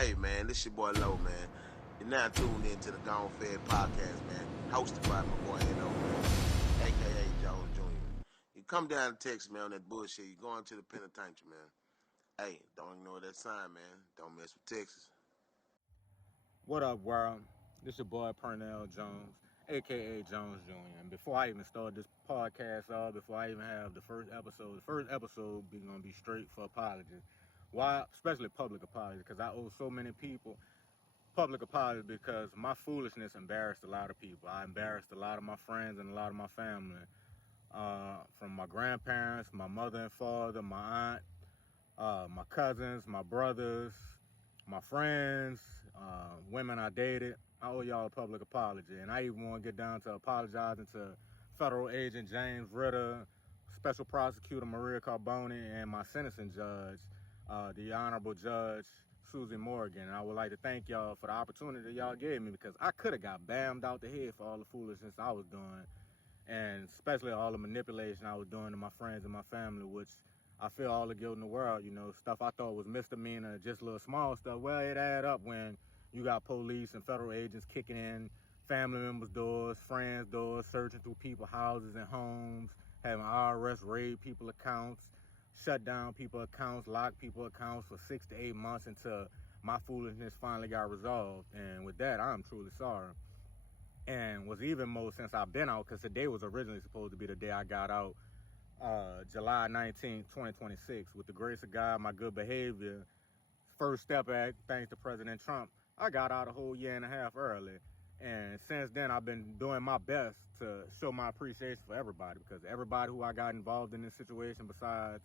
Hey man, this your boy Low, man. You're now tuned into the Gone Fed podcast, man. Hosted by my boy N.O., man. AKA Jones Jr. You come down to Texas, man, on that bullshit. You going to the penitentiary, man. Hey, don't ignore that sign, man. Don't mess with Texas. What up, world? This your boy Pernell Jones, aka Jones Jr. And before I even start this podcast off, before I even have the first episode be gonna be straight for apologies. Why? Especially public apologies, because I owe so many people public apologies because my foolishness embarrassed a lot of people. I embarrassed a lot of my friends and a lot of my family, from my grandparents, my mother and father, my aunt, my cousins, my brothers, my friends, women I dated. I owe y'all a public apology. And I even want to get down to apologizing to Federal Agent James Ritter, Special Prosecutor Maria Carboni, and my sentencing judge, the Honorable Judge Susie Morgan. And I would like to thank y'all for the opportunity y'all gave me, because I could have got bammed out the head for all the foolishness I was doing, and especially all the manipulation I was doing to my friends and my family, which I feel all the guilt in the world. Stuff I thought was misdemeanor, just little small stuff. Well, it add up when you got police and federal agents kicking in family members' doors, friends' doors, searching through people's houses and homes, having IRS raid people accounts, shut down people accounts, lock people accounts for 6 to 8 months until my foolishness finally got resolved. And with that, I'm truly sorry. And was even more since I've been out, because today was originally supposed to be the day I got out, July 19th, 2026. With the grace of God, my good behavior, first step at, thanks to President Trump, I got out a whole year and a half early. And since then, I've been doing my best to show my appreciation for everybody, because everybody who I got involved in this situation, besides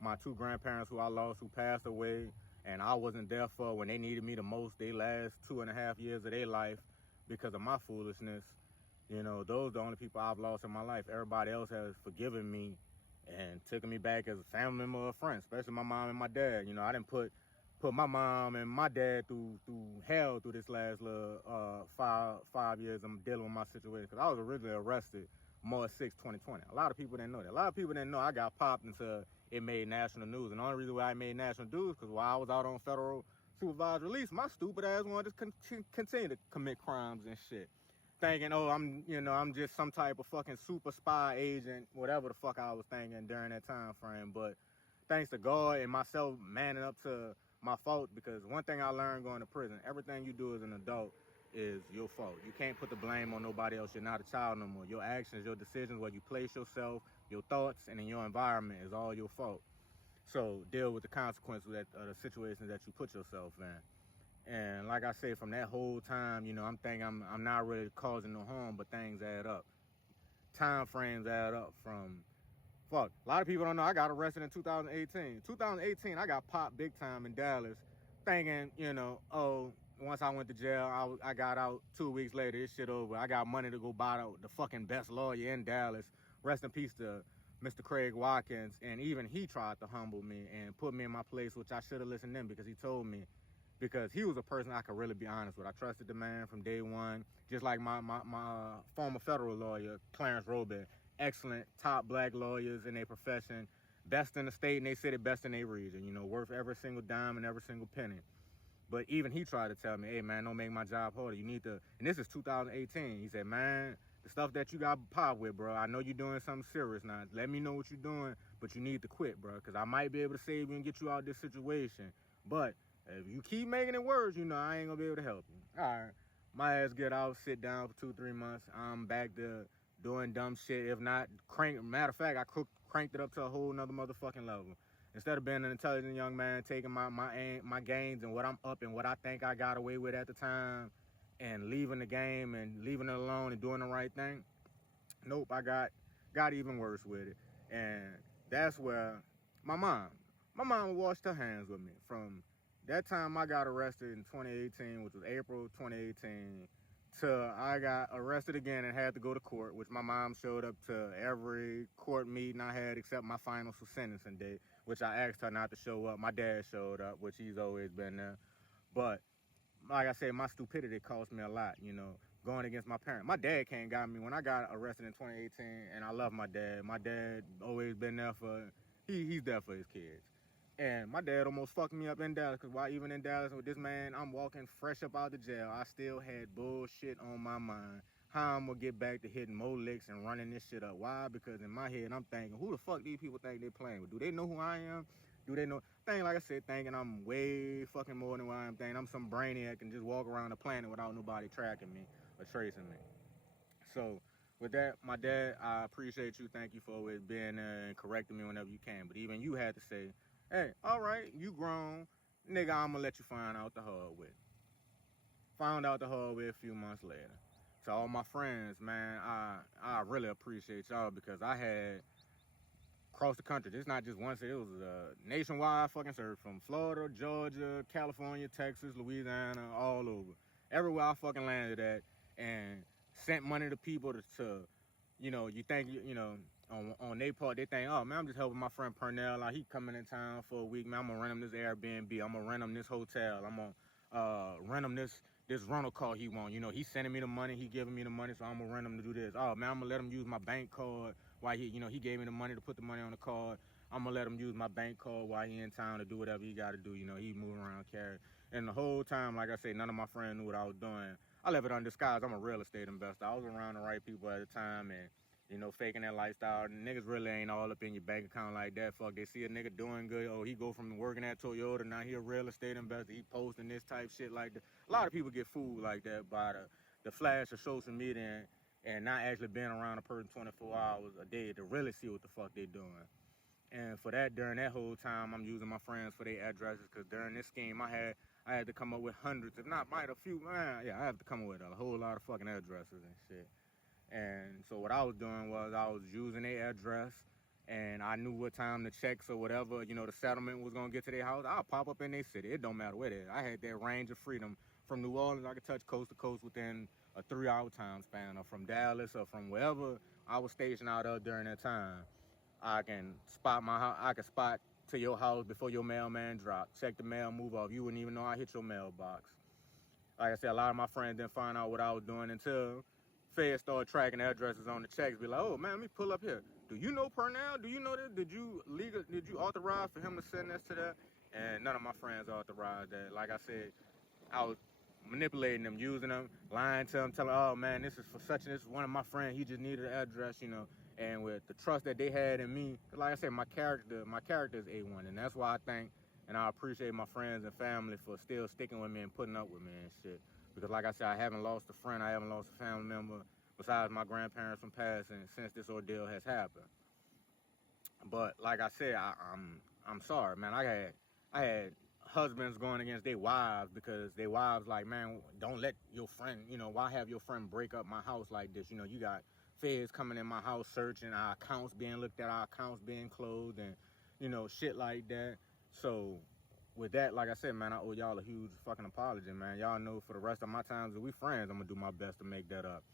my two grandparents who I lost, who passed away, and I wasn't there for when they needed me the most, they last 2.5 years of their life because of my foolishness. Those are the only people I've lost in my life. Everybody else has forgiven me and taken me back as a family member or a friend, especially my mom and my dad. I didn't put my mom and my dad through hell through this last little five years I'm dealing with my situation, because I was originally arrested March 6, 2020. A lot of people didn't know that. A lot of people didn't know I got popped until it made national news. And the only reason why I made national news because while I was out on federal supervised release, my stupid ass wanted to continue to commit crimes and shit, thinking, oh, I'm just some type of fucking super spy agent, whatever the fuck I was thinking during that time frame. But thanks to God and myself manning up to my fault, because one thing I learned going to prison, everything you do as an adult is your fault. You can't put the blame on nobody else. You're not a child no more. Your actions, your decisions, where you place yourself, your thoughts, and in your environment is all your fault. So deal with the consequences of the situations that you put yourself in. And like I say, from that whole time, I'm thinking I'm not really causing no harm, but things add up. Time frames add up from, fuck, a lot of people don't know I got arrested in 2018. 2018, I got popped big time in Dallas, thinking, oh, once I went to jail, I got out 2 weeks later, this shit over. I got money to go buy the fucking best lawyer in Dallas. Rest in peace to Mr. Craig Watkins. And even he tried to humble me and put me in my place, which I should have listened to him, because he told me, because he was a person I could really be honest with. I trusted the man from day one, just like my former federal lawyer, Clarence Robin. Excellent, top black lawyers in their profession, best in the state and they city, best in their region, worth every single dime and every single penny. But even he tried to tell me, hey man, don't make my job harder. You need to, and this is 2018. He said, man, the stuff that you got popped with, bro, I know you're doing something serious now. Let me know what you're doing, but you need to quit, bro, because I might be able to save you and get you out of this situation. But if you keep making it worse, I ain't gonna be able to help you. All right, my ass get out, sit down for 2-3 months. I'm back to doing dumb shit. If not, matter of fact, I cranked it up to a whole nother motherfucking level. Instead of being an intelligent young man, taking my gains and what I'm up and what I think I got away with at the time, and leaving the game and leaving it alone and doing the right thing. Nope, I got even worse with it. And that's where my mom washed her hands with me. From that time I got arrested in 2018, which was April 2018, till I got arrested again and had to go to court, which my mom showed up to every court meeting I had except my final sentencing date, which I asked her not to show up. My dad showed up, which he's always been there. But like I said, my stupidity cost me a lot, going against my parents. My dad came got me when I got arrested in 2018, and I love my dad. My dad always been there for, he's there for his kids. And my dad almost fucked me up in Dallas, because while even in Dallas with this man, I'm walking fresh up out the jail, I still had bullshit on my mind. How I'm gonna get back to hitting more licks and running this shit up. Why? Because in my head, I'm thinking, who the fuck these people think they playing with? Do they know who I am? Do they know? Like I said, thinking I'm way fucking more than what I'm thinking. I'm some brainiac and just walk around the planet without nobody tracking me or tracing me. So, with that, my dad, I appreciate you. Thank you for always being there and correcting me whenever you can. But even you had to say, hey, all right, you grown. Nigga, I'm going to let you find out the hard way. Found out the hard way a few months later. To all my friends, man, I really appreciate y'all, because I had across the country. It's not just one city. It was a nationwide fucking search from Florida, Georgia, California, Texas, Louisiana, all over. Everywhere I fucking landed at, and sent money to people to you know, you think, you know, on their part, they think, oh, man, I'm just helping my friend Pernell out. He coming in town for a week, man. I'm going to rent him this Airbnb. I'm going to rent him this hotel. I'm going to rent him this rental car he want. You know, he's sending me the money. He giving me the money, so I'm going to rent him to do this. Oh, man, I'm going to let him use my bank card while he, you know, he gave me the money to put the money on the card. I'm going to let him use my bank card while he in town to do whatever he got to do. You know, he moving around, carry. And the whole time, like I say, none of my friends knew what I was doing. I left it undisguised. I'm a real estate investor. I was around the right people at the time, and you know, faking that lifestyle. Niggas really ain't all up in your bank account like that. Fuck, they see a nigga doing good. Oh, he go from working at Toyota, now he a real estate investor. He posting this type shit like that. A lot of people get fooled like that by the flash of social media and not actually being around a person 24 hours a day to really see what the fuck they doing. And for that, during that whole time, I'm using my friends for their addresses, because during this scheme, I had to come up with hundreds, if not might a few, man, yeah, I have to come up with a whole lot of fucking addresses and shit. And so what I was doing was I was using their address, and I knew what time the checks or whatever, you know, the settlement was gonna get to their house. I'll pop up in their city. It don't matter where it is. I had that range of freedom. From New Orleans, I could touch coast to coast within a 3-hour time span, or from Dallas, or from wherever I was stationed out of during that time. I can spot to your house before your mailman drop. Check the mail, move off. You wouldn't even know I hit your mailbox. Like I said, a lot of my friends didn't find out what I was doing until Feds started tracking addresses on the checks. Be like, oh man, let me pull up here. Do you know Pernell? Do you know this? Did you authorize for him to send this to that? And none of my friends authorized that. Like I said, I was manipulating them, using them, lying to them, telling, oh man, this is for such and this is one of my friends. He just needed an address, you know. And with the trust that they had in me, like I said, my character is A1, and that's why I think and I appreciate my friends and family for still sticking with me and putting up with me and shit. Because like I said, I haven't lost a friend, I haven't lost a family member besides my grandparents from passing since this ordeal has happened. But like I said, I'm sorry, man. I had husbands going against their wives because their wives like, man, don't let your friend, you know, why have your friend break up my house like this? You know, you got feds coming in my house searching, our accounts being looked at, our accounts being closed, and you know, shit like that. So with that, like I said, man, I owe y'all a huge fucking apology, man. Y'all know for the rest of my times that we friends, I'm gonna do my best to make that up.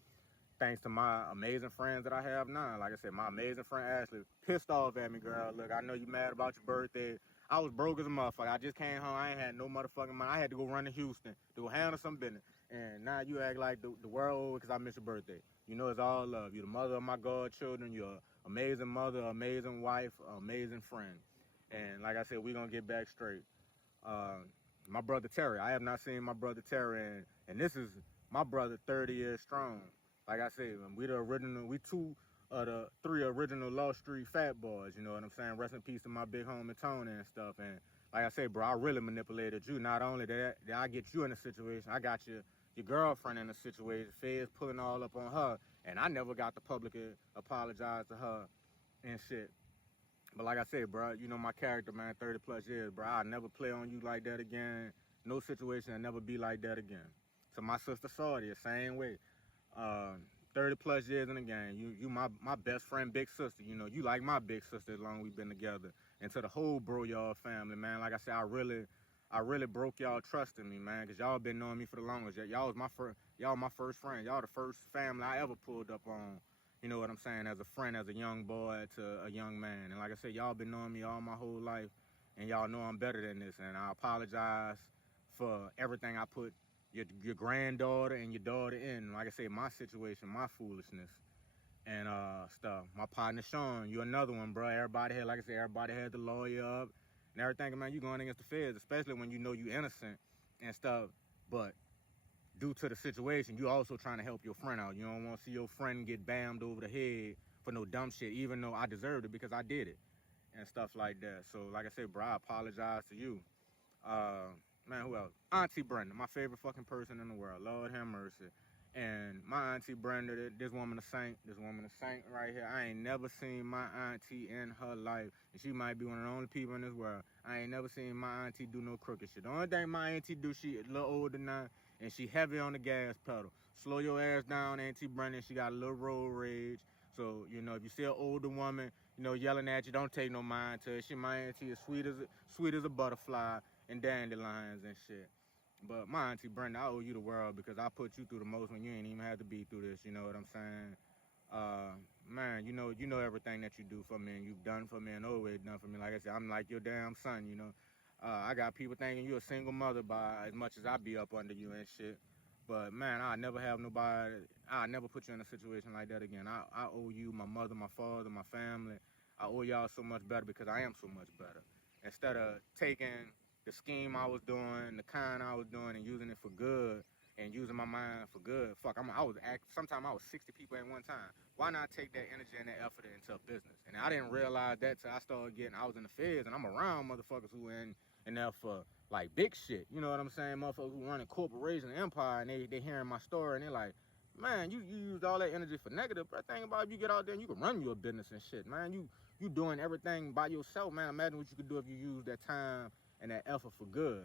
Thanks to my amazing friends that I have now. Like I said, my amazing friend Ashley pissed off at me, girl. Look, I know you mad about your birthday. I was broke as a motherfucker. I just came home. I ain't had no motherfucking money. I had to go run to Houston to go handle some business. And now you act like the world because I missed your birthday. You know it's all love. You're the mother of my godchildren. You're an amazing mother, amazing wife, amazing friend. And like I said, we're going to get back straight. My brother Terry, I have not seen my brother Terry, and this is my brother 30 years strong. Like I said, we two of the 3 original Law Street Fat Boys, you know what I'm saying? Rest in peace to my big homie Tony and stuff. And like I said, bro, I really manipulated you. Not only did I get you in a situation, I got your girlfriend in a situation, feds pulling all up on her, and I never got to publicly apologize to her and shit. But like I said, bro, you know my character, man, 30 plus years, bro. I'll never play on you like that again. No situation will never be like that again. So my sister Saudi, the same way. 30 plus years in the game. You my best friend, big sister. You know, you like my big sister as long as we've been together. And to the whole bro y'all family, man, like I said, I really broke y'all trust in me, man, because y'all been knowing me for the longest. Y'all my first friend. Y'all the first family I ever pulled up on. You know what I'm saying? As a friend, as a young boy to a young man. And like I said, y'all been knowing me all my whole life, and y'all know I'm better than this. And I apologize for everything I put your granddaughter and your daughter in. Like I said, my situation, my foolishness and stuff. My partner Sean, you another one, bro. Everybody had, like I said, everybody had the lawyer up. and everything, man, you going against the feds, especially when you know you innocent and stuff. But due to the situation, you also trying to help your friend out. You don't want to see your friend get bammed over the head for no dumb shit, even though I deserved it because I did it and stuff like that. So, like I said, bro, I apologize to you. Man, who else? Auntie Brenda, my favorite fucking person in the world. Lord have mercy. And my Auntie Brenda, this woman a saint right here. I ain't never seen my auntie in her life. And she might be one of the only people in this world. I ain't never seen my auntie do no crooked shit. The only thing my auntie do, she a little older now, and she heavy on the gas pedal. Slow your ass down, Auntie Brenda. She got a little road rage. So, you know, if you see an older woman, you know, yelling at you, don't take no mind to it. My auntie is sweet as a butterfly and dandelions and shit. But my Auntie Brenda, I owe you the world because I put you through the most when you ain't even had to be through this. You know what I'm saying? Man, you know everything that you do for me and you've done for me and always done for me. Like I said, I'm like your damn son. You know, I got people thinking you a single mother by as much as I be up under you and shit. But man, I never have nobody. I never put you in a situation like that again. I owe you, my mother, my father, my family. I owe y'all so much better because I am so much better. Instead of taking the scheme I was doing, the kind I was doing, and using it for good, and using my mind for good. Fuck, sometimes I was 60 people at one time. Why not take that energy and that effort into a business? And I didn't realize that till I started I was in the feds, and I'm around motherfuckers who in there for like big shit. You know what I'm saying? Motherfuckers who running corporation empire, and they hearing my story, and they're like, man, you used all that energy for negative. But think about it, if you get out there and you can run your business and shit, man. You doing everything by yourself, man. Imagine what you could do if you use that time and that effort for good.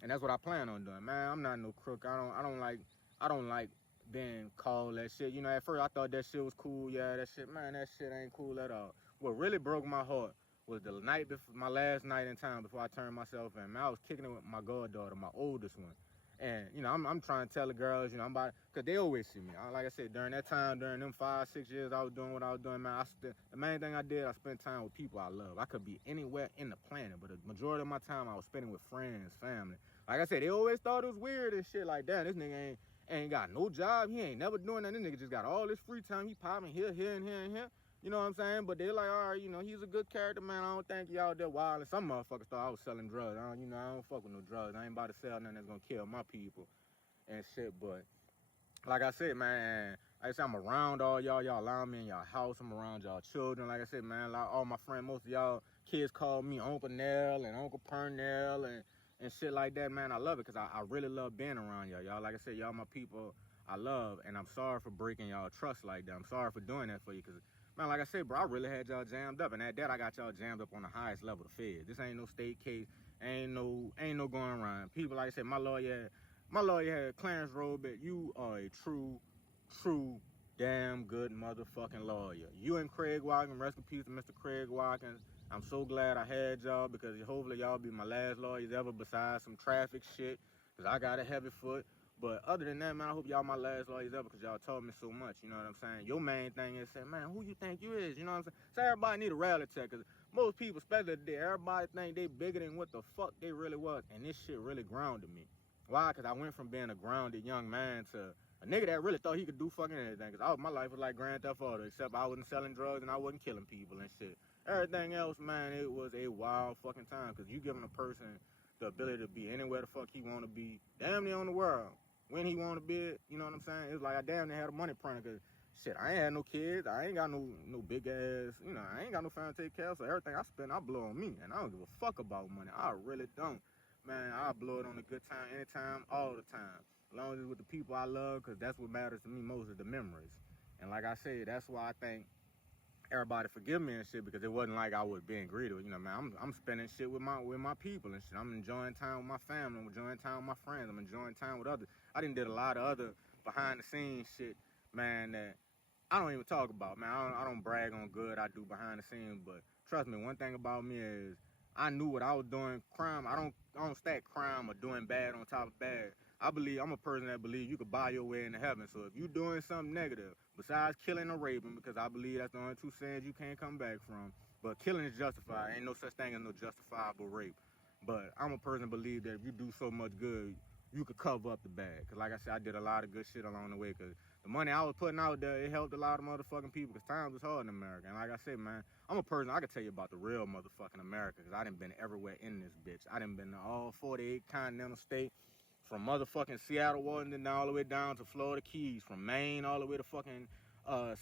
And that's what I plan on doing, man. I'm not no crook. I don't like being called that shit. You know, at first I thought that shit was cool. Yeah, that shit ain't cool at all. What really broke my heart was the night before, my last night in town before I turned myself in. Man, I was kicking it with my goddaughter, my oldest one. And, you know, I'm trying to tell the girls, you know, because they always see me. Like I said, during that time, during them 5, 6 years I was doing what I was doing, man, the main thing I did, I spent time with people I love. I could be anywhere in the planet, but the majority of my time I was spending with friends, family. Like I said, they always thought it was weird and shit like that. This nigga ain't got no job. He ain't never doing that. This nigga just got all this free time. He popping here, and here, and here. You know what I'm saying? But they're like, all right, you know, he's a good character, man. I don't think y'all there wild. And some motherfuckers thought I was selling drugs. I don't fuck with no drugs. I ain't about to sell nothing that's gonna kill my people and shit. But like I said, man, like I said, I'm around all y'all. Y'all allow me in y'all house. I'm around y'all children. Like I said, man, like all my friends, most of y'all kids call me Uncle Nell and Uncle Pernell and shit like that, man. I love it because I really love being around y'all. Y'all, like I said, y'all my people I love, and I'm sorry for breaking y'all trust like that. I'm sorry for doing that for you because, man, like I said, bro, I really had y'all jammed up, and at that, I got y'all jammed up on the highest level of the Fed. This ain't no state case. Ain't no going around. People, like I said, my lawyer had Clarence Robert. You are a true, damn good motherfucking lawyer. You and Craig Watkins, rest in peace to Mr. Craig Watkins. I'm so glad I had y'all because hopefully y'all be my last lawyers ever besides some traffic shit because I got a heavy foot. But other than that, man, I hope y'all my last lawyers ever because y'all taught me so much, you know what I'm saying? Your main thing is saying, man, who you think you is, you know what I'm saying? So everybody need a reality check because most people, especially today, everybody think they bigger than what the fuck they really was. And this shit really grounded me. Why? Because I went from being a grounded young man to a nigga that really thought he could do fucking anything. Because my life was like Grand Theft Auto, except I wasn't selling drugs and I wasn't killing people and shit. Everything else, man, it was a wild fucking time because you giving a person the ability to be anywhere the fuck he want to be, damn near on the world. When he want to be it, you know what I'm saying? It was like I damn near had a money printer because, shit, I ain't had no kids. I ain't got no big ass, you know, I ain't got no family to take care of. So everything I spend, I blow on me. And I don't give a fuck about money. I really don't. Man, I blow it on a good time, anytime, all the time. As long as it's with the people I love, because that's what matters to me most is the memories. And like I said, that's why I think everybody forgive me and shit because it wasn't like I was being greedy. You know, man, I'm spending shit with my people and shit. I'm enjoying time with my family. I'm enjoying time with my friends. I'm enjoying time with others. I done did a lot of other behind the scenes shit, man, that I don't even talk about, man. I don't brag on good I do behind the scenes, but trust me, one thing about me is I knew what I was doing. Crime, I don't stack crime or doing bad on top of bad. I'm a person that believes you could buy your way into heaven. So if you doing something negative, besides killing or raping, because I believe that's the only two sins you can't come back from, but killing is justified. Ain't no such thing as no justifiable rape. But I'm a person that believes that if you do so much good, you could cover up the bad. Because like I said, I did a lot of good shit along the way. Because The money I was putting out there, it helped a lot of motherfucking people because times was hard in America. And like I said, man, I'm a person, I can tell you about the real motherfucking America because I done been everywhere in this bitch. I done been to all 48 continental states, from motherfucking Seattle, Washington, all the way down to Florida Keys, from Maine all the way to fucking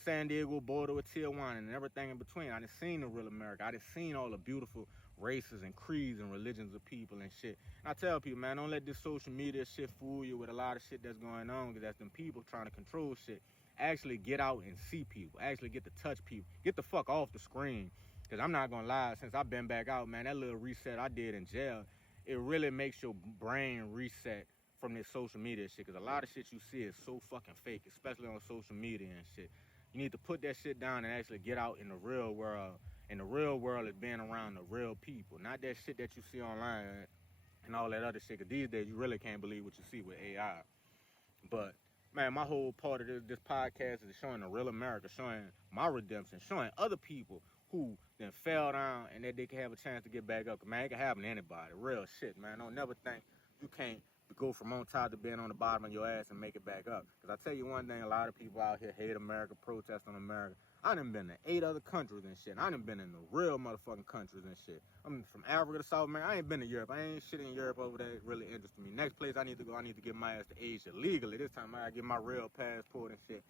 San Diego border with Tijuana and everything in between. I done seen the real America. I done seen all the beautiful races and creeds and religions of people and shit. And I tell people, man, don't let this social media shit fool you with a lot of shit that's going on, because that's them people trying to control shit. Actually get out and see people. Actually get to touch people. Get the fuck off the screen. Because I'm not going to lie, since I've been back out, man, that little reset I did in jail, it really makes your brain reset from this social media shit. Because a lot of shit you see is so fucking fake, especially on social media and shit. You need to put that shit down and actually get out in the real world. And the real world is being around the real people, not that shit that you see online and all that other shit. Cause these days you really can't believe what you see with AI. But man, my whole part of this podcast is showing the real America, showing my redemption, showing other people who then fell down and that they can have a chance to get back up. Man, it can happen to anybody. Real shit, man. Don't never think you can't go from on top to being on the bottom of your ass and make it back up. Because I tell you one thing, a lot of people out here hate America, protest on America. I done been to 8 other countries and shit. I done been in the real motherfucking countries and shit. I'm from Africa to South America. I ain't been to Europe. I ain't shit in Europe over there really interested me. Next place I need to go, I need to get my ass to Asia legally. This time I gotta get my real passport and shit.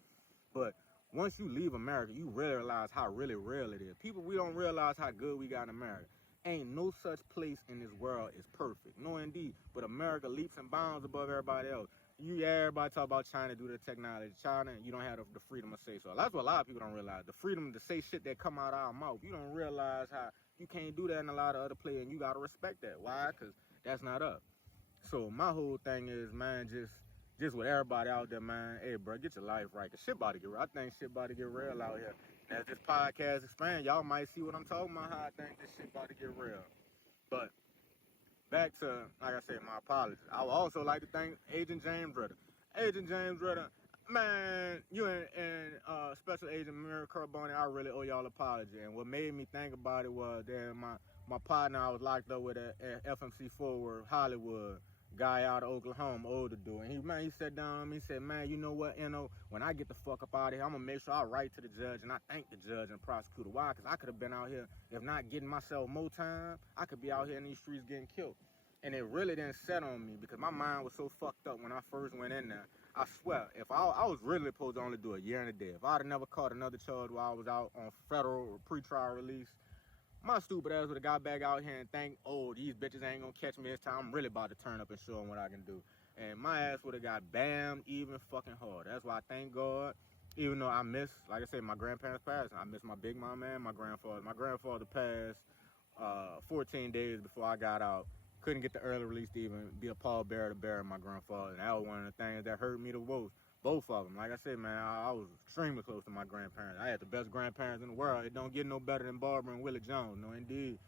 But once you leave America, you realize how really real it is. People, we don't realize how good we got in America. Ain't no such place in this world is perfect. No, indeed. But America leaps and bounds above everybody else. Everybody talk about China due to technology. China, you don't have the freedom to say so. That's what a lot of people don't realize. The freedom to say shit that come out of our mouth. You don't realize how you can't do that in a lot of other places, and you got to respect that. Why? Because that's not us. So my whole thing is, man, just with everybody out there, man, hey, bro, get your life right. Because shit about to get real. I think shit about to get real out here. As this podcast expands, y'all might see what I'm talking about, how I think this shit about to get real. But back to, like I said, my apologies. I would also like to thank Agent James Ritter. Agent James Ritter, man, you and Special Agent Mira Carboni, I really owe y'all an apology. And what made me think about it was that my partner I was locked up with at FMC Forward, Hollywood, guy out of Oklahoma, older dude. And he sat down with me, he said, man, you know what, when I get the fuck up out of here, I'm going to make sure I write to the judge and I thank the judge and prosecutor. Why? Because I could have been out here, if not getting myself more time, I could be out here in these streets getting killed. And it really didn't set on me because my mind was so fucked up when I first went in there. I swear, if I was really supposed to only do a year and a day. If I'd have never caught another charge while I was out on federal or pre-trial release, my stupid ass would have got back out here and think, oh, these bitches ain't gonna catch me this time. I'm really about to turn up and show them what I can do. And my ass would have got bammed even fucking hard. That's why I thank God, even though I miss, like I said, my grandparents passed. I miss my big mama and my grandfather. My grandfather passed 14 days before I got out. Couldn't get the early release to even be a pallbearer to bury my grandfather. And that was one of the things that hurt me the most. Both of them. Like I said, man, I was extremely close to my grandparents. I had the best grandparents in the world. It don't get no better than Barbara and Willie Jones. No, indeed.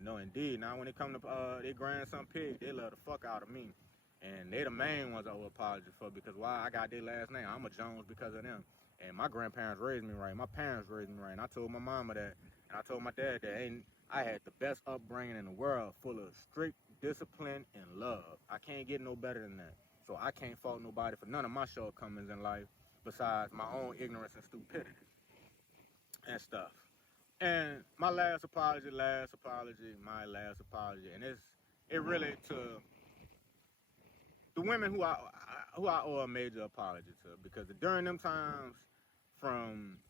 No, indeed. Now, when it come to their grandson Pig, they love the fuck out of me. And they the main ones I owe apology for because why? I got their last name. I'm a Jones because of them. And my grandparents raised me right. My parents raised me right. And I told my mama that. And I told my dad that I had the best upbringing in the world, full of strict discipline and love. I can't get no better than that. So I can't fault nobody for none of my shortcomings in life besides my own ignorance and stupidity and stuff. And my last apology, and it really to the women who I owe a major apology to, because during them times from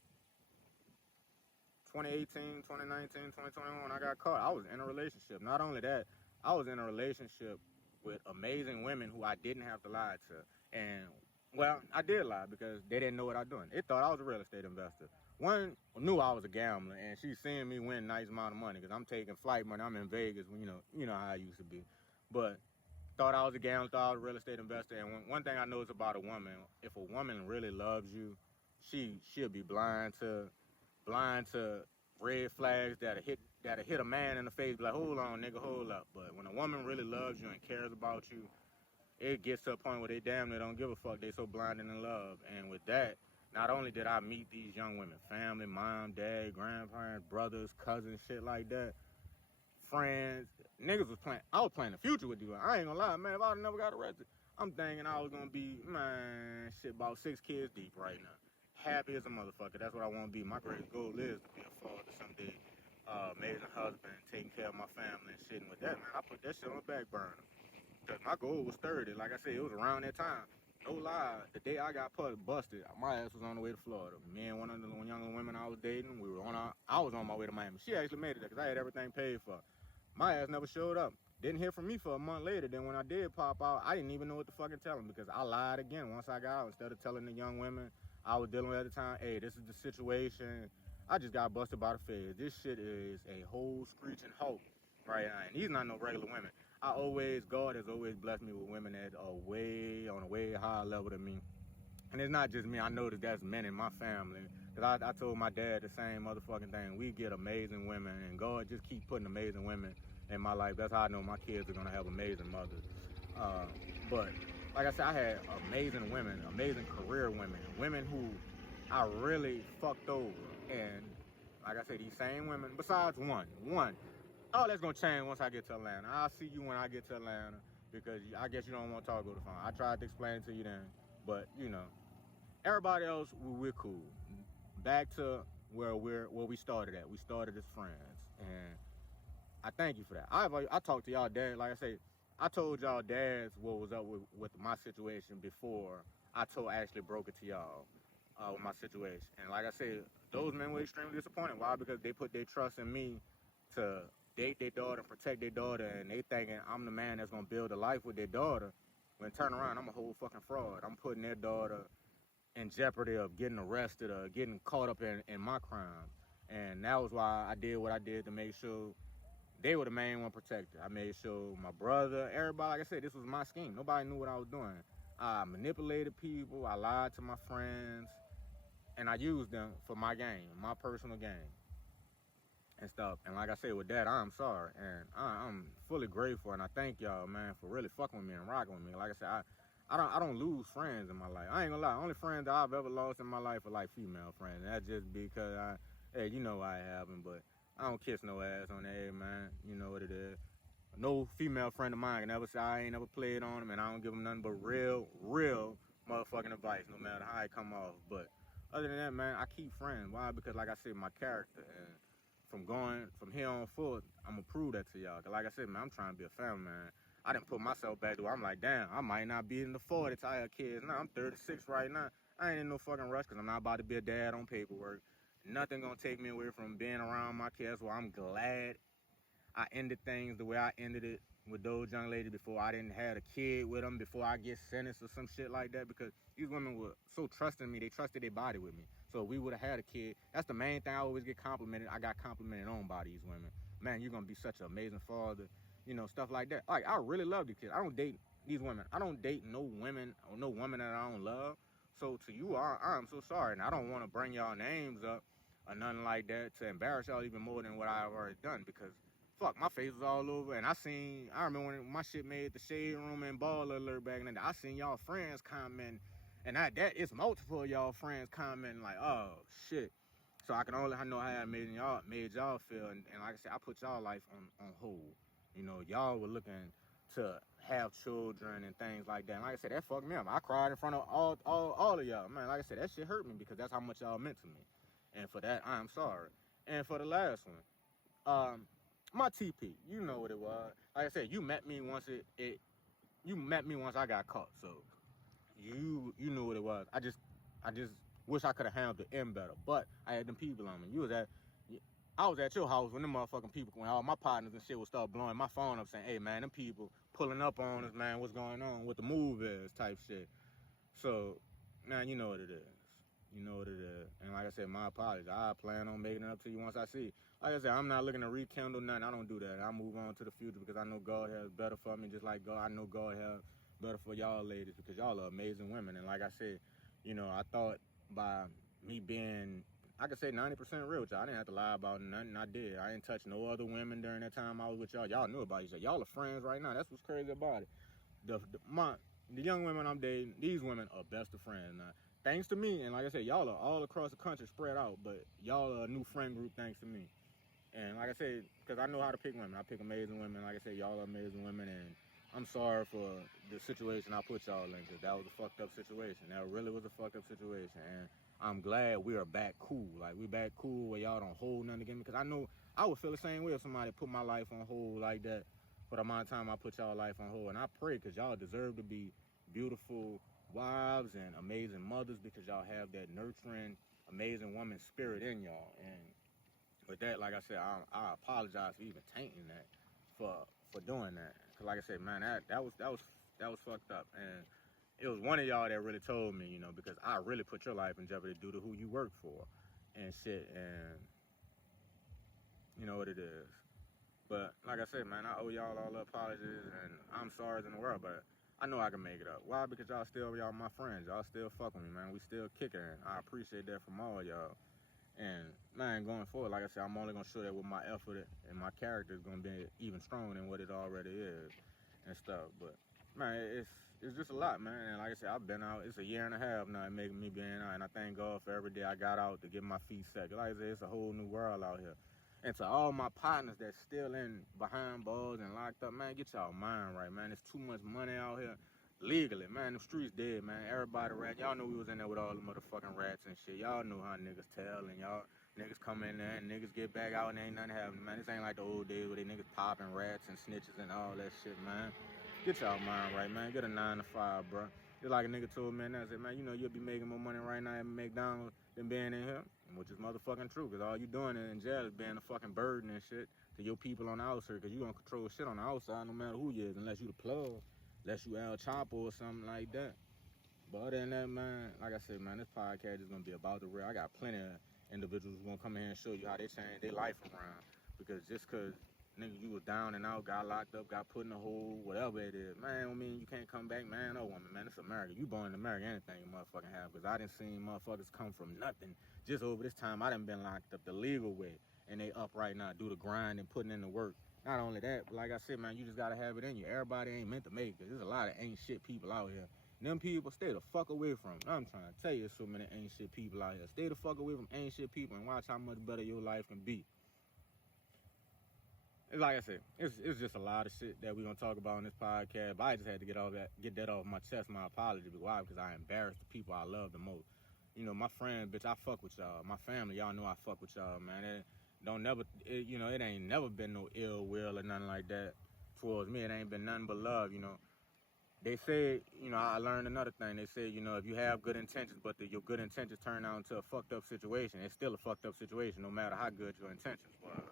2018, 2019, 2021, when I got caught, I was in a relationship. Not only that, I was in a relationship with amazing women who I didn't have to lie to. And, well, I did lie because they didn't know what I was doing. They thought I was a real estate investor. One knew I was a gambler, and she's seeing me win a nice amount of money because I'm taking flight money. I'm in Vegas, you know how I used to be. But thought I was a gambler, thought I was a real estate investor. And one thing I know is about a woman, if a woman really loves you, she'll be blind to red flags that'll hit a man in the face, be like, hold on, nigga, hold up. But when a woman really loves you and cares about you, it gets to a point where they damn near don't give a fuck. They so blinded in love. And with that, not only did I meet these young women, family, mom, dad, grandparents, brothers, cousins, shit like that, friends, niggas was playing. I was playing the future with you. I ain't gonna lie, man. If I'd never got arrested, I'm thinking I was gonna be, man, shit, about 6 kids deep right now. Happy as a motherfucker. That's what I want to be. My greatest goal is to be a father someday. Amazing husband, taking care of my family and shit. And with that, man, I put that shit on the back burner. Because my goal was 30. Like I said, it was around that time. No lie, the day I got busted, my ass was on the way to Florida. Me and one of the younger women I was dating, I was on my way to Miami. She actually made it there because I had everything paid for. My ass never showed up. Didn't hear from me for a month later. Then when I did pop out, I didn't even know what to fucking tell him because I lied again once I got out. Instead of telling the young women I was dealing with at the time, hey, this is the situation. I just got busted by the feds. This shit is a whole screeching hoe right now. And these not no regular women. God has always blessed me with women that are on a way higher level than me. And it's not just me. I know that that's men in my family. Because I told my dad the same motherfucking thing. We get amazing women, and God just keep putting amazing women in my life. That's how I know my kids are going to have amazing mothers. But, like I said, I had amazing women, amazing career women who I really fucked over. And, like I said, these same women, besides one, all that's gonna change once I get to Atlanta. I'll see you when I get to Atlanta because I guess you don't want to talk over the phone. I tried to explain it to you then, but you know, everybody else we're cool. Back to where we started at. We started as friends, and I thank you for that. I talked to y'all dad. Like I say, I told y'all dads what was up with my situation before I actually broke it to y'all with my situation. And like I said, those men were extremely disappointed. Why? Because they put their trust in me to date their daughter, protect their daughter, and they thinking I'm the man that's gonna build a life with their daughter. When turn around, I'm a whole fucking fraud. I'm putting their daughter in jeopardy of getting arrested or getting caught up in my crimes. And that was why I did what I did to make sure they were the main one protected. I made sure my brother, everybody, like I said, this was my scheme. Nobody knew what I was doing. I manipulated people, I lied to my friends, and I used them for my game, my personal game. And stuff. And like I said, with that, I'm sorry. And I'm fully grateful. And I thank y'all, man, for really fucking with me and rocking with me. Like I said, I don't lose friends in my life. I ain't gonna lie. Only friends that I've ever lost in my life are like female friends. And that's just because hey, you know I haven't, but I don't kiss no ass on the head, man. You know what it is. No female friend of mine can ever say I ain't never played on them, and I don't give them nothing but real motherfucking advice, no matter how it come off. But other than that, man, I keep friends. Why? Because like I said, my character and from here on forth, I'm gonna prove that to y'all. Cause like I said, man, I'm trying to be a family man. I didn't put myself back to where I'm like, damn, I might not be in the 40 to have kids. Now I'm 36 right now. I ain't in no fucking rush because I'm not about to be a dad on paperwork. Nothing gonna take me away from being around my kids. Well, I'm glad I ended things the way I ended it with those young ladies before I didn't have a kid with them, before I get sentenced or some shit like that, because these women were so trusting me. They trusted their body with me. So if we would have had a kid, that's the main thing I always get complimented. I got complimented on by these women. Man, you're going to be such an amazing father, you know, stuff like that. Like, I really love these kids. I don't date these women. I don't date no women or no woman that I don't love. So to you, I'm so sorry. And I don't want to bring y'all names up or nothing like that to embarrass y'all even more than what I've already done, because fuck, my face was all over, and I remember when my shit made the Shade Room and Baller Alert back in the day, I seen y'all friends comment, and it's multiple of y'all friends commenting like, oh, shit. So I know how I made y'all feel, and like I said, I put y'all life on hold. You know, y'all were looking to have children and things like that, and like I said, that fucked me up. I cried in front of all of y'all, man. Like I said, that shit hurt me, because that's how much y'all meant to me, and for that, I'm sorry. And for the last one, my TP, you know what it was. Like I said, you met me once you met me once I got caught. So you knew what it was. I just wish I could have handled the end better. But I had them people on me. I was at your house when them motherfucking people, when all my partners and shit would start blowing my phone up saying, hey man, them people pulling up on us, man, what's going on, what the move is, type shit. So, man, you know what it is. You know what it is. And like I said, my apologies. I plan on making it up to you once I see it. Like I said, I'm not looking to rekindle nothing. I don't do that. I move on to the future because I know God has better for me, just like I know God has better for y'all ladies, because y'all are amazing women. And like I said, you know, I thought by me being, I could say 90% real with y'all, I didn't have to lie about nothing. I did. I didn't touch no other women during that time I was with y'all. Y'all knew about each other. Y'all are friends right now. That's what's crazy about it. The young women I'm dating, these women are best of friends now. Thanks to me, and like I said, y'all are all across the country spread out, but y'all are a new friend group thanks to me. And like I said, because I know how to pick women. I pick amazing women. Like I said, y'all are amazing women, and I'm sorry for the situation I put y'all in, because that was a fucked up situation. That really was a fucked up situation, and I'm glad we are back cool. Like, we back cool where y'all don't hold nothing against me, because I know I would feel the same way if somebody put my life on hold like that for the amount of time I put y'all life on hold. And I pray, because y'all deserve to be beautiful wives and amazing mothers, because y'all have that nurturing, amazing woman spirit in y'all. And with that, like I said, I apologize for even tainting that, for doing that. Cause like I said, man, that was fucked up. And it was one of y'all that really told me, because I really put your life in jeopardy due to who you work for, and shit. And you know what it is. But like I said, man, I owe y'all all the apologies, and I'm sorry in the world, but I know I can make it up. Why? Because y'all my friends. Y'all still fuck with me, man. We still kicking. I appreciate that from all y'all. And man, going forward, like I said, I'm only gonna show that with my effort, and my character is gonna be even stronger than what it already is and stuff. But man, it's just a lot, man. And like I said, I've been out. It's a year and a half now making me being out, and I thank God for every day I got out to get my feet set. Like I said, it's a whole new world out here. And to all my partners that's still in behind bars and locked up, man, get y'all mind right, man. There's too much money out here legally, man. The streets dead, man. Everybody rat. Y'all know we was in there with all the motherfucking rats and shit. Y'all know how niggas tell, and y'all niggas come in there and niggas get back out and ain't nothing happening, man. This ain't like the old days where they niggas popping rats and snitches and all that shit, man. Get y'all mind right, man. Get a 9 to 5, bro. Just like a nigga told me, and I said, man, you'll be making more money right now at McDonald's than being in here, which is motherfucking true, because all you doing in jail is being a fucking burden and shit to your people on the outside, because you don't control shit on the outside no matter who you is, unless you the plug, unless you El Chapo or something like that. But other than that, man, like I said, man, this podcast is going to be about the real. I got plenty of individuals who going to come in here and show you how they change their life around, because just because nigga, you was down and out, got locked up, got put in a hole, whatever it is. Man, I mean, you can't come back, man or woman, man. It's America. You born in America, anything you motherfucking have. Because I done seen motherfuckers come from nothing. Just over this time, I done been locked up the legal way. And they up right now, do the grind and putting in the work. Not only that, but like I said, man, you just got to have it in you. Everybody ain't meant to make it. There's a lot of ain't shit people out here. And them people, stay the fuck away from them. I'm trying to tell you, so many ain't shit people out here. Stay the fuck away from ain't shit people and watch how much better your life can be. Like I said, it's just a lot of shit that we're gonna talk about on this podcast. But I just had to get that off my chest. My apology. Why? Because I embarrassed the people I love the most. My friend, bitch, I fuck with y'all. My family, y'all know I fuck with y'all, man. It ain't never been no ill will or nothing like that towards me. It ain't been nothing but love, They say, I learned another thing. They say, if you have good intentions, but your good intentions turn out into a fucked up situation, it's still a fucked up situation, no matter how good your intentions was.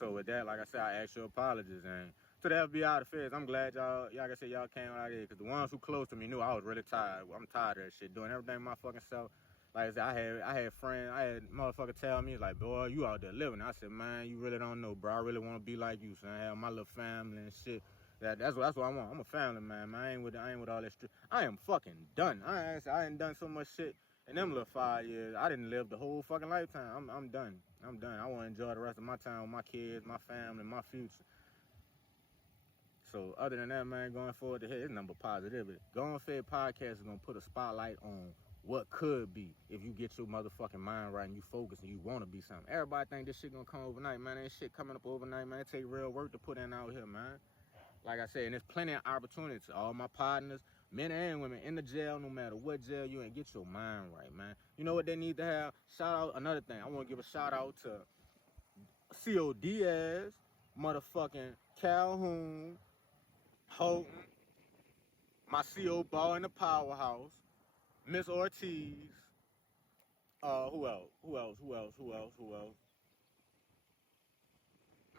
So with that, like I said, I ask your apologies. And to the FBI, the feds, I'm glad y'all, like I said, y'all came out here. Because the ones who close to me knew I was really tired. I'm tired of that shit, doing everything my fucking self. Like I said, I had friends, I had motherfucker tell me, like, boy, you out there living. I said, man, you really don't know, bro. I really want to be like you, son. I have my little family and shit. That's what I want. I'm a family man. I ain't with all that shit. I am fucking done. I ain't done so much shit in them little 5 years. I didn't live the whole fucking lifetime. I'm done. I'm done. I want to enjoy the rest of my time with my kids, my family, my future. So other than that, man, going forward to here, it's number positivity. Going Fed Podcast is going to put a spotlight on what could be if you get your motherfucking mind right and you focus and you want to be something. Everybody think this shit going to come overnight, man. Ain't shit coming up overnight, man. It take real work to put in out here, man. Like I said, and there's plenty of opportunities. All my partners, men and women, in the jail, no matter what jail you in, get your mind right, man. You know what they need to have? Shout out, another thing. I want to give a shout out to C.O. Diaz, motherfucking Calhoun, Houghton, my C.O. Ball in the Powerhouse, Miss Ortiz, who else?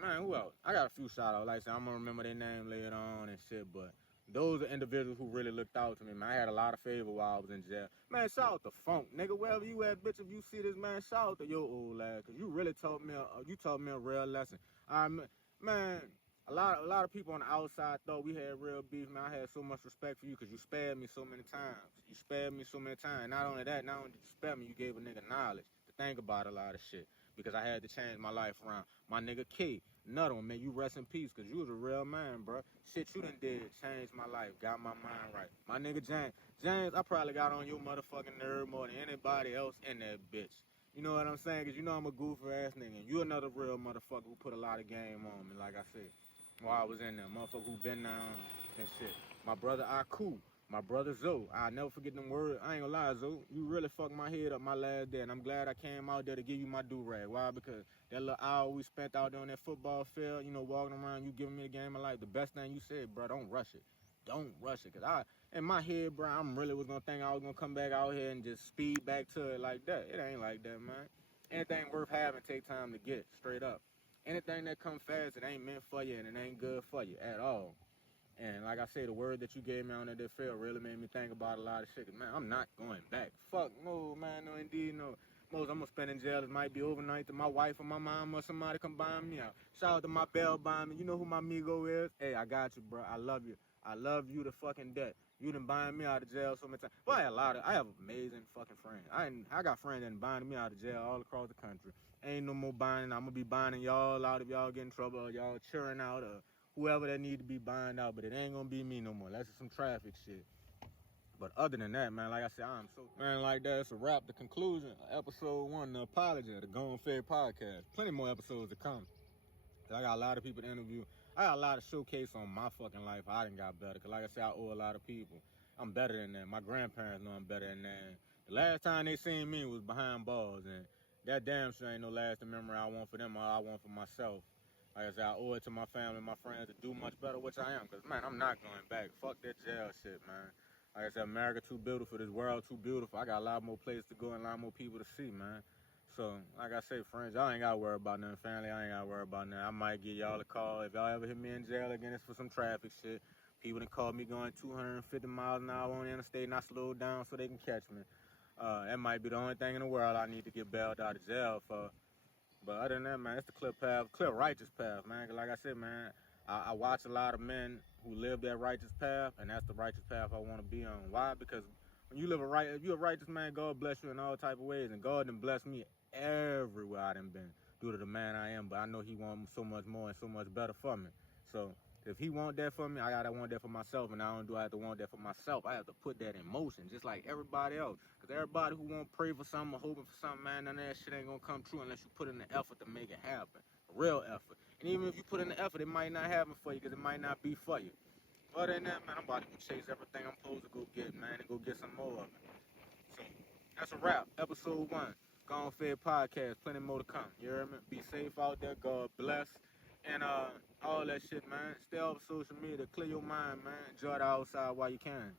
Man, who else? I got a few shout outs. Like I said, I'm gonna remember their name later on and shit, but those are individuals who really looked out to me, man. I had a lot of favor while I was in jail. Man, shout out to Funk, nigga. Wherever you at, bitch, if you see this, man, shout out to your old lad, because you really taught me a real lesson. Man, a lot of people on the outside thought we had real beef, man. I had so much respect for you because you spared me so many times. Not only did you spare me, you gave a nigga knowledge to think about a lot of shit. Because I had to change my life around. My nigga K, another one, man, you rest in peace, because you was a real man, bro. Shit you done did changed my life, got my mind right. My nigga James, I probably got on your motherfucking nerve more than anybody else in that bitch. You know what I'm saying? Because you know I'm a goofy ass nigga. And you another real motherfucker who put a lot of game on me, like I said. while I was in there. Motherfucker who been down and shit. My brother Aku, my brother Zoe. I'll never forget them words. I ain't gonna lie, Zoe. You really fucked my head up my last day, and I'm glad I came out there to give you my do-rag. Why? Because that little hour we spent out there on that football field, you know, walking around, you giving me the game of life. The best thing you said, bro, don't rush it. Don't rush it. Because in my head, bro, I'm really was gonna think I was gonna come back out here and just speed back to it like that. It ain't like that, man. Anything worth having take time to get, straight up. Anything that come fast, it ain't meant for you and it ain't good for you at all. And like I say, the word that you gave me on that field really made me think about a lot of shit. Man, I'm not going back. Fuck no, man, no indeed, no. Most I'm gonna spend in jail, it might be overnight to my wife or my mom or somebody come buy me out. Shout out to my bell buy me. You know who my amigo is? Hey, I got you, bro. I love you. I love you to fucking death. You done buying me out of jail so many times. Well, I have amazing fucking friends. I got friends that done buying me out of jail all across the country. Ain't no more buying. I'm gonna be buying y'all out if y'all get in trouble or y'all cheering out or whoever that need to be buying out, but it ain't gonna be me no more. That's just some traffic shit. But other than that, man, like I said, I'm so man like that. It's a wrap. The conclusion, episode 1, the apology, the Gone Fed podcast. Plenty more episodes to come. I got a lot of people to interview. I got a lot of showcase on my fucking life. I done got better. Cause like I said, I owe a lot of people. I'm better than that. My grandparents know I'm better than that. The last time they seen me was behind bars, and that damn sure ain't no lasting memory I want for them or I want for myself. Like I said, I owe it to my family and my friends to do much better, which I am. Cause man, I'm not going back. Fuck that jail shit, man. Like I said, America too beautiful. This world too beautiful. I got a lot more places to go and a lot more people to see, man. So, like I say, friends, y'all ain't got to worry about nothing. Family, I ain't got to worry about nothing. I might give y'all a call. If y'all ever hit me in jail again, it's for some traffic shit. People done called me going 250 miles an hour on the interstate and I slowed down so they can catch me. That might be the only thing in the world I need to get bailed out of jail for. But other than that, man, it's the clear path, clear righteous path, man. Like I said, man, I watch a lot of men who live that righteous path, and that's the righteous path I want to be on. Why? Because when you live if you're a righteous man, God bless you in all type of ways, and God done blessed me everywhere I done been due to the man I am. But I know He wants so much more and so much better for me. So if He want that for me, I gotta want that for myself, and I have to want that for myself. I have to put that in motion, just like everybody else. Cause everybody who won't pray for something or hoping for something, man, none of that shit ain't gonna come true unless you put in the effort to make it happen, a real effort. And even if you put in the effort, it might not happen for you, cause it might not be for you. Other than that, man, I'm about to go chase everything I'm supposed to go get, man, and go get some more of it. So that's a wrap. Episode 1, Gone Fed Podcast. Plenty more to come. You hear me? Be safe out there. God bless. And all that shit, man. Stay off social media. Clear your mind, man. Enjoy the outside while you can.